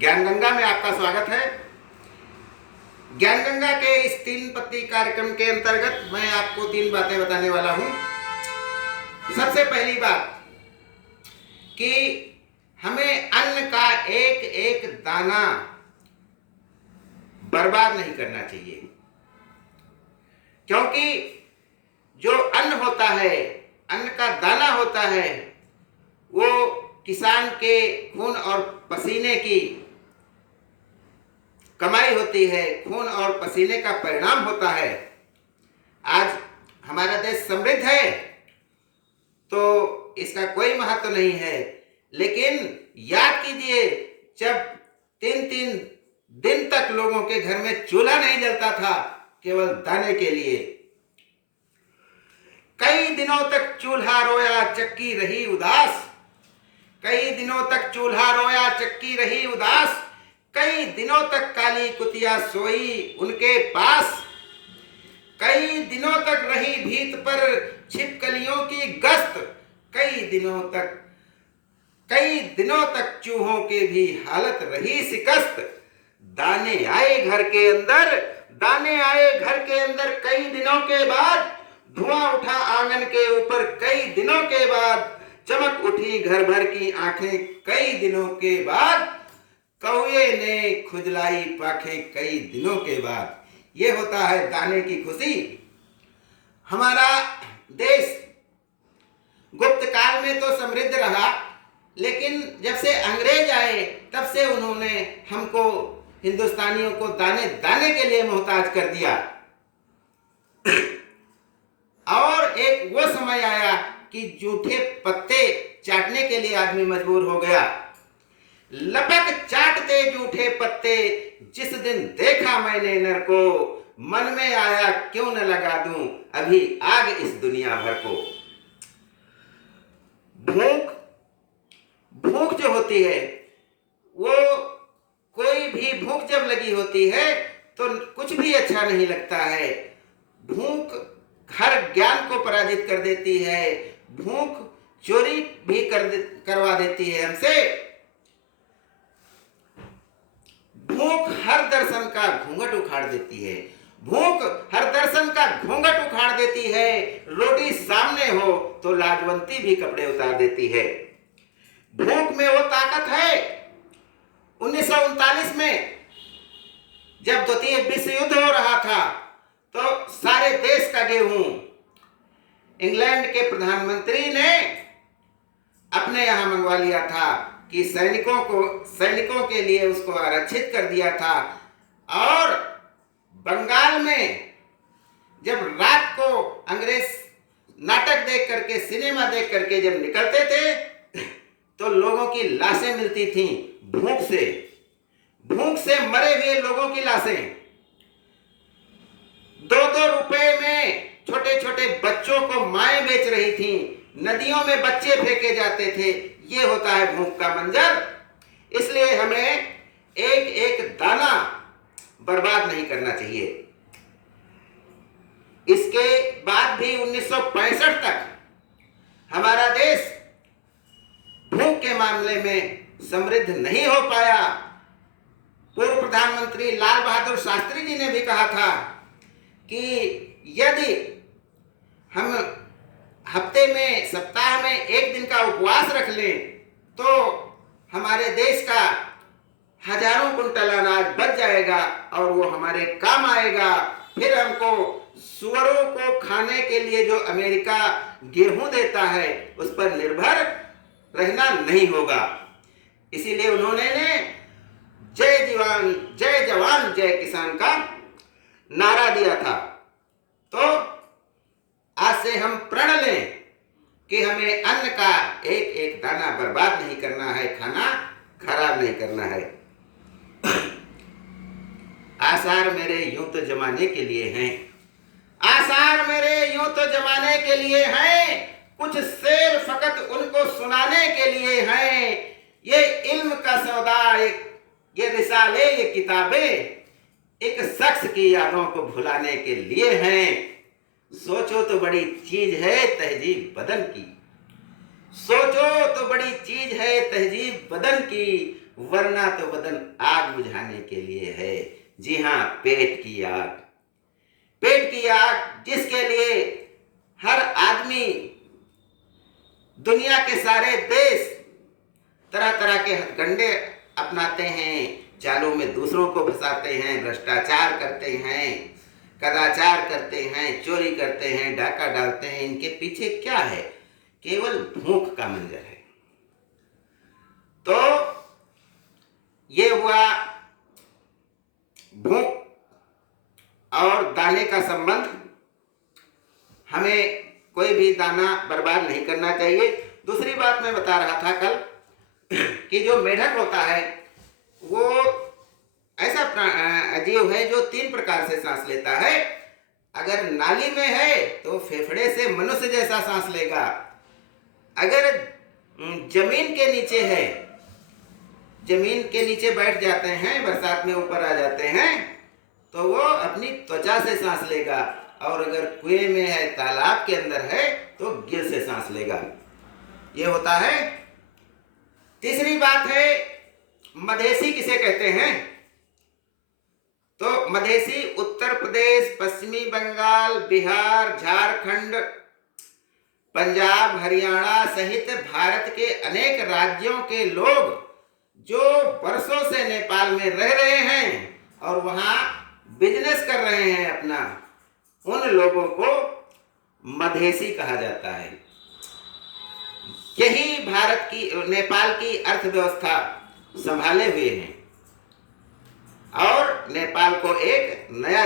ज्ञान गंगा में आपका स्वागत है। ज्ञान गंगा के इस 3 पत्ती कार्यक्रम के अंतर्गत मैं आपको 3 बातें बताने वाला हूं। सबसे पहली बात कि हमें अन्न का एक एक दाना बर्बाद नहीं करना चाहिए, क्योंकि जो अन्न होता है, अन्न का दाना होता है, वो किसान के खून और पसीने की कमाई होती है, खून और पसीने का परिणाम होता है। आज हमारा देश समृद्ध है तो इसका कोई महत्व नहीं है, लेकिन याद कीजिए जब 3-3 दिन तक लोगों के घर में चूल्हा नहीं जलता था केवल दाने के लिए। कई दिनों तक चूल्हा रोया चक्की रही उदास, कई दिनों तक चूल्हा रोया चक्की रही उदास, कई दिनों तक काली कुतिया सोई उनके पास, कई दिनों तक रही भीत पर छिपकलियों की गश्त, कई दिनों तक चूहों के भी हालत रही शिकस्त। दाने आए घर के अंदर, दाने आए घर के अंदर कई दिनों के बाद, धुआं उठा आंगन के ऊपर कई दिनों के बाद, चमक उठी घर भर की आंखें कई दिनों के बाद, कौए ने खुजलाई पाखें कई दिनों के बाद। ये होता है दाने की खुशी। हमारा देश गुप्त काल में तो समृद्ध रहा, लेकिन जब से अंग्रेज आए तब से उन्होंने हमको हिंदुस्तानियों को दाने दाने के लिए मोहताज कर दिया। और एक वो समय आया कि जूठे पत्ते चाटने के लिए आदमी मजबूर हो गया। लपक चाटते जूठे पत्ते, जिस दिन देखा मैंने नर को, मन में आया क्यों न लगा दूं अभी आग इस दुनिया भर को। भूख जो होती है, वो कोई भी भूख जब लगी होती है तो कुछ भी अच्छा नहीं लगता है। भूख हर ज्ञान को पराजित कर देती है, भूख चोरी भी करवा देती है हमसे। भूख हर दर्शन का घूंघट उखाड़ देती है, भूख हर दर्शन का घूंघट उखाड़ देती है। रोटी सामने हो तो लाजवंती भी कपड़े उतार देती है। भूख में वो ताकत है। 1939 में जब द्वितीय विश्व युद्ध हो रहा था तो सारे देश का गेहूं इंग्लैंड के प्रधानमंत्री ने अपने यहां मंगवा लिया था कि सैनिकों के लिए उसको आरक्षित कर दिया था। और बंगाल में जब रात को अंग्रेज नाटक देख करके, सिनेमा देख करके जब निकलते थे तो लोगों की लाशें मिलती थीं भूख से मरे हुए लोगों की लाशें। 2-2 रुपए में छोटे छोटे बच्चों को माएं बेच रही थीं, नदियों में बच्चे फेंके जाते थे। ये होता है भूख का मंजर। इसलिए हमें एक एक दाना बर्बाद नहीं करना चाहिए। इसके बाद भी 1965 तक हमारा देश भूख के मामले में समृद्ध नहीं हो पाया। पूर्व प्रधानमंत्री लाल बहादुर शास्त्री जी ने भी कहा था कि यदि हम हफ्ते में, सप्ताह में 1 दिन का उपवास रख लें तो हमारे देश का हजारों कुंटल अनाज बच जाएगा और वो हमारे काम आएगा। फिर हमको सुअरों को खाने के लिए जो अमेरिका गेहूं देता है उस पर निर्भर रहना नहीं होगा। इसीलिए उन्होंने जय जवान जय किसान का नारा दिया था। तो आज से हम प्रण लें कि हमें अन्न का एक एक दाना बर्बाद नहीं करना है, खाना खराब नहीं करना है। आसार मेरे यूं तो जमाने के लिए हैं, आसार मेरे यूं तो जमाने के लिए हैं, कुछ शेर फकत उनको सुनाने के लिए हैं। ये इल्म का सौदा, ये रिसाले, ये किताबें एक शख्स की यादों को भुलाने के लिए हैं। सोचो तो बड़ी चीज है तहजीब बदन की, सोचो तो बड़ी चीज है तहजीब बदन की, वरना तो बदन आग बुझाने के लिए है। जी हाँ, पेट की आग। पेट की आग जिसके लिए हर आदमी, दुनिया के सारे देश तरह तरह के हथकंडे अपनाते हैं, चालों में दूसरों को फंसाते हैं, भ्रष्टाचार करते हैं, कदाचार करते हैं, चोरी करते हैं, डाका डालते हैं। इनके पीछे क्या है? केवल भूख का मंजर है। तो ये हुआ भूख और दाने का संबंध। हमें कोई भी दाना बर्बाद नहीं करना चाहिए। दूसरी बात मैं बता रहा था कल कि जो मेढक होता है वो ऐसा जीव है जो 3 प्रकार से सांस लेता है। अगर नाली में है तो फेफड़े से मनुष्य जैसा सांस लेगा। अगर जमीन के नीचे है, जमीन के नीचे बैठ जाते हैं, बरसात में ऊपर आ जाते हैं, तो वो अपनी त्वचा से सांस लेगा। और अगर कुएं में है, तालाब के अंदर है, तो गिर से सांस लेगा। ये होता है। तीसरी बात है, मधेसी किसे कहते हैं? तो मधेसी उत्तर प्रदेश, पश्चिमी बंगाल, बिहार, झारखंड, पंजाब, हरियाणा सहित भारत के अनेक राज्यों के लोग जो वर्षों से नेपाल में रह रहे हैं और वहां बिजनेस कर रहे हैं अपना, उन लोगों को मधेसी कहा जाता है। यही भारत की, नेपाल की अर्थव्यवस्था संभाले हुए हैं और नेपाल को एक नया